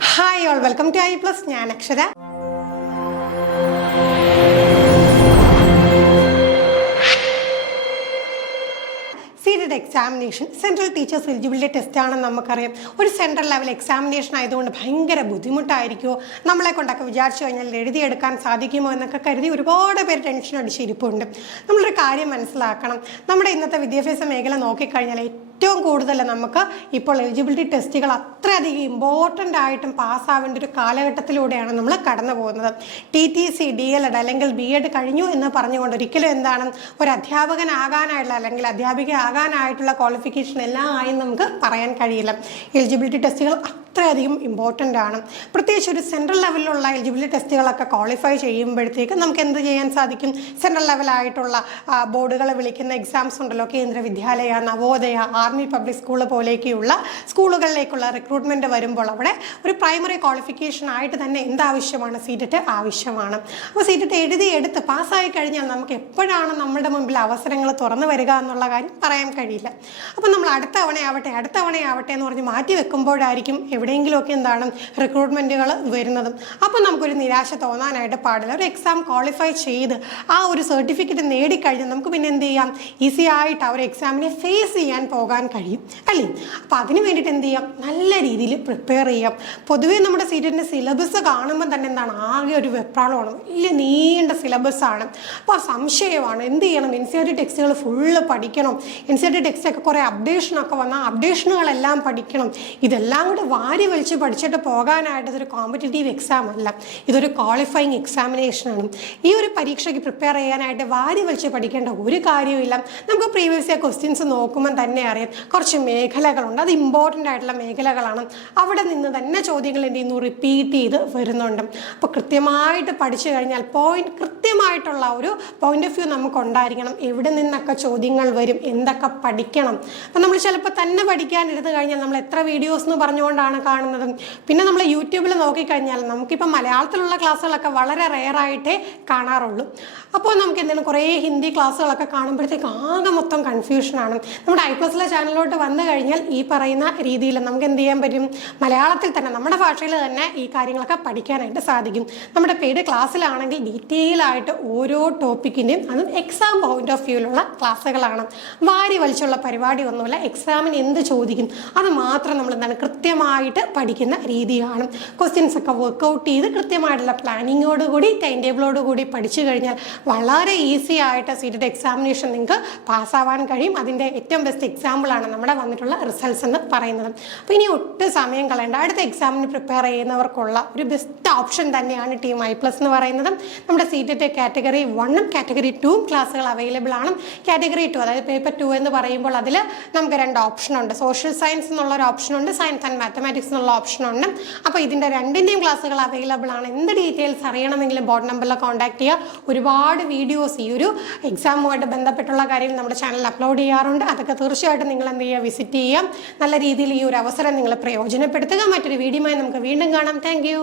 Hi all, welcome to I Plus. ഞാൻ അക്ഷര. Seated examination central teachers eligibility test ആണെന്ന് നമുക്കറിയാം. ഒരു സെൻട്രൽ ലെവൽ എക്സാമിനേഷൻ ആയതുകൊണ്ട് ഭയങ്കര ബുദ്ധിമുട്ടായിരിക്കുമോ, നമ്മളെ കൊണ്ടൊക്കെ വിചാരിച്ചു കഴിഞ്ഞാൽ എഴുതിയെടുക്കാൻ സാധിക്കുമോ എന്നൊക്കെ കരുതി ഒരുപാട് പേര് ടെൻഷൻ അടിച്ചിരിപ്പുണ്ട്. നമ്മളൊരു കാര്യം മനസ്സിലാക്കണം, നമ്മുടെ ഇന്നത്തെ വിദ്യാഭ്യാസ മേഖല നോക്കിക്കഴിഞ്ഞാൽ ഏറ്റവും കൂടുതൽ നമുക്ക് ഇപ്പോൾ എലിജിബിലിറ്റി ടെസ്റ്റുകൾ അത്രയധികം ഇമ്പോർട്ടൻ്റ് ആയിട്ടും പാസ്സാവേണ്ട ഒരു കാലഘട്ടത്തിലൂടെയാണ് നമ്മൾ കടന്നു പോകുന്നത്. TTC, DLED അല്ലെങ്കിൽ BEd കഴിഞ്ഞു എന്ന് പറഞ്ഞുകൊണ്ട് ഒരിക്കലും എന്താണ് ഒരു അധ്യാപകനാകാനായിട്ടുള്ള അല്ലെങ്കിൽ അധ്യാപിക ആകാനായിട്ടുള്ള ക്വാളിഫിക്കേഷൻ എല്ലാം ആയി നമുക്ക് പറയാൻ കഴിയില്ല. എലിജിബിലിറ്റി ടെസ്റ്റുകൾ അത്രയധികം ഇമ്പോർട്ടൻ്റ് ആണ്. പ്രത്യേകിച്ച് ഒരു സെൻട്രൽ ലെവലിലുള്ള എലിജിബിലിറ്റി ടെസ്റ്റുകളൊക്കെ ക്വാളിഫൈ ചെയ്യുമ്പോഴത്തേക്ക് നമുക്ക് എന്ത് ചെയ്യാൻ സാധിക്കും? സെൻട്രൽ ലെവലായിട്ടുള്ള ബോർഡുകൾ വിളിക്കുന്ന എക്സാംസ് ഉണ്ടല്ലോ, Kendriya Vidyalaya, Navodaya, army public school പോലെയൊക്കെയുള്ള സ്കൂളുകളിലേക്കുള്ള റിക്രൂട്ട്മെൻറ്റ് വരുമ്പോൾ അവിടെ ഒരു പ്രൈമറി ക്വാളിഫിക്കേഷൻ ആയിട്ട് തന്നെ എന്താവശ്യമാണ്? CTET ആവശ്യമാണ്. അപ്പോൾ CTET എടുത്ത് പാസ്സായി കഴിഞ്ഞാൽ നമുക്ക് എപ്പോഴാണ് നമ്മുടെ മുമ്പിൽ അവസരങ്ങൾ തുറന്നു വരിക എന്നുള്ള കാര്യം പറയാൻ കഴിയില്ല. അപ്പോൾ നമ്മൾ അടുത്ത തവണയാവട്ടെ എന്ന് പറഞ്ഞ് മാറ്റി വെക്കുമ്പോഴായിരിക്കും എവിടെയെങ്കിലുമൊക്കെ എന്താണ് റിക്രൂട്ട്മെൻറ്റുകൾ വരുന്നതും. അപ്പോൾ നമുക്കൊരു നിരാശ തോന്നാനായിട്ട് പാടില്ല. ഒരു എക്സാം ക്വാളിഫൈ ചെയ്ത് ആ ഒരു സർട്ടിഫിക്കറ്റ് നേടിക്കഴിഞ്ഞാൽ നമുക്ക് പിന്നെ എന്ത് ചെയ്യാം? ഈസി ആയിട്ട് ആ ഒരു എക്സാമിനെ ഫേസ് ചെയ്യാൻ പോകാൻ കഴിയും അല്ലേ? അപ്പോൾ അതിന് വേണ്ടിയിട്ട് എന്ത് ചെയ്യാം? നല്ല രീതിയിൽ പ്രിപ്പയർ ചെയ്യാം. പൊതുവേ നമ്മുടെ CTETൻ്റെ സിലബസ് കാണുമ്പോൾ തന്നെ എന്താണ്, ആകെ ഒരു വെപ്രാളമാണ്. വലിയ നീണ്ട സിലബസാണ്. അപ്പോൾ സംശയമാണ് എന്ത് ചെയ്യണം? NCERT ടെക്സ്റ്റുകൾ ഫുള്ള് പഠിക്കണം. NCERT ടെക്സ്റ്റൊക്കെ കുറേ അപ്ഡേഷനൊക്കെ വന്നാൽ അപ്ഡേഷനുകളെല്ലാം പഠിക്കണം. ഇതെല്ലാം കൂടെ വാരി വലിച്ച് പഠിച്ചിട്ട് പോകാനായിട്ട് ഇതൊരു കോമ്പറ്റേറ്റീവ് എക്സാം അല്ല, ഇതൊരു ക്വാളിഫയിങ് എക്സാമിനേഷനാണ്. ഈ ഒരു പരീക്ഷയ്ക്ക് പ്രിപ്പയർ ചെയ്യാനായിട്ട് വാരി വലിച്ച് പഠിക്കേണ്ട ഒരു കാര്യമില്ല. നമുക്ക് പ്രീവിയസ് ഇയർ ക്വസ്റ്റ്യൻസ് നോക്കുമ്പോൾ തന്നെ അറിയാം, കുറച്ച് മേഖലകളുണ്ട്, അത് ഇമ്പോർട്ടൻ്റ് ആയിട്ടുള്ള മേഖലകളാണ്. അവിടെ നിന്ന് തന്നെ ചോദ്യങ്ങൾ എന്ത് ചെയ്യുന്നു? റിപ്പീറ്റ് ചെയ്ത് വരുന്നുണ്ട്. അപ്പോൾ കൃത്യമായിട്ട് പഠിച്ചു കഴിഞ്ഞാൽ കൃത്യമായിട്ടുള്ള ഒരു പോയിന്റ് ഓഫ് വ്യൂ നമുക്ക് ഉണ്ടായിരിക്കണം. എവിടെ നിന്നൊക്കെ ചോദ്യങ്ങൾ വരും, എന്തൊക്കെ പഠിക്കണം. അപ്പം നമ്മൾ ചിലപ്പോൾ തന്നെ പഠിക്കാനിരുന്ന് കഴിഞ്ഞാൽ നമ്മൾ എത്ര വീഡിയോസ് എന്ന് പറഞ്ഞുകൊണ്ടാണ് കാണുന്നത്. പിന്നെ നമ്മൾ യൂട്യൂബിൽ നോക്കിക്കഴിഞ്ഞാൽ നമുക്കിപ്പോൾ മലയാളത്തിലുള്ള ക്ലാസ്സുകളൊക്കെ വളരെ റെയറായിട്ടേ കാണാറുള്ളൂ. അപ്പോൾ നമുക്ക് എന്തെങ്കിലും കുറേ ഹിന്ദി ക്ലാസ്സുകളൊക്കെ കാണുമ്പോഴത്തേക്ക് ആകെ മൊത്തം കൺഫ്യൂഷനാണ്. നമ്മുടെ I Plusലെ ചാനലിലോട്ട് വന്നു കഴിഞ്ഞാൽ ഈ പറയുന്ന രീതിയിൽ നമുക്ക് എന്ത് ചെയ്യാൻ പറ്റും? മലയാളത്തിൽ തന്നെ നമ്മുടെ ഭാഷയിൽ തന്നെ ഈ കാര്യങ്ങളൊക്കെ പഠിക്കാനായിട്ട് സാധിക്കും. നമ്മുടെ പെയ്ഡ് ക്ലാസ്സിലാണെങ്കിൽ ഡീറ്റെയിൽ ആയിട്ട് ഓരോ ടോപ്പിക്കിൻ്റെയും അതും എക്സാം പോയിന്റ് ഓഫ് വ്യൂവിലുള്ള ക്ലാസ്സുകളാണ്. വാരി വലിച്ചുള്ള പരിപാടി ഒന്നുമില്ല. എക്സാമിന് എന്ത് ചോദിക്കും അത് മാത്രം നമ്മൾ എന്താണ് കൃത്യമായിട്ട് പഠിക്കുന്ന രീതിയാണ്. ക്വസ്റ്റ്യൻസ് ഒക്കെ വർക്കൗട്ട് ചെയ്ത് കൃത്യമായിട്ടുള്ള പ്ലാനിങ്ങോടുകൂടി ടൈം ടേബിളോടുകൂടി പഠിച്ചു കഴിഞ്ഞാൽ വളരെ ഈസി ആയിട്ട് CTET എക്സാമിനേഷൻ നിങ്ങൾക്ക് പാസ്സാവാൻ കഴിയും. അതിൻ്റെ ഏറ്റവും ബെസ്റ്റ് എക്സാമ്പിളാണ് നമ്മുടെ വന്നിട്ടുള്ള റിസൾട്ട്സ് എന്ന് പറയുന്നത്. അപ്പോൾ ഇനി ഒട്ടും സമയം കളയേണ്ട, അടുത്ത എക്സാമിന് പ്രിപ്പയർ ചെയ്യുന്നവർക്കുള്ള ഒരു ബെസ്റ്റ് ഓപ്ഷൻ തന്നെയാണ് ടീം I Plus എന്ന് പറയുന്നത്. നമ്മുടെ CTET കാറ്റഗറി 1ഉം കാറ്റഗറി 2ഉം ക്ലാസ്സുകൾ അവൈലബിൾ ആണ്. കാറ്റഗറി 2 അതായത് പേപ്പർ 2 എന്ന് പറയുമ്പോൾ അതിൽ നമുക്ക് 2 ഓപ്ഷനുണ്ട്. സോഷ്യൽ സയൻസ് എന്നുള്ളൊരു ഓപ്ഷനുണ്ട്, സയൻസ് ആൻഡ് മാത്തമാറ്റിക്സ് എന്നുള്ള ഓപ്ഷനുണ്ട്. അപ്പോൾ ഇതിൻ്റെ രണ്ടിൻ്റെയും ക്ലാസ്സുകൾ അവൈലബിൾ ആണ്. എന്ത് ഡീറ്റെയിൽസ് അറിയണമെങ്കിലും ബോർഡ് നമ്പറിൽ കോൺടാക്ട് ചെയ്യുക. ഒരുപാട് വീഡിയോസ് ഈ ഒരു എക്സാമുമായിട്ട് ബന്ധപ്പെട്ടുള്ള കാര്യം നമ്മുടെ ചാനലിൽ അപ്ലോഡ് ചെയ്യാറുണ്ട്. അതൊക്കെ തീർച്ചയായിട്ടും നിങ്ങൾ എന്ത് ചെയ്യുക? വിസിറ്റ് ചെയ്യാം. നല്ല രീതിയിൽ ഈ ഒരു അവസരം നിങ്ങൾ പ്രയോജനപ്പെടുത്തുക. മറ്റൊരു വീഡിയോയുമായി നമുക്ക് വീണ്ടും കാണാം. Thank you.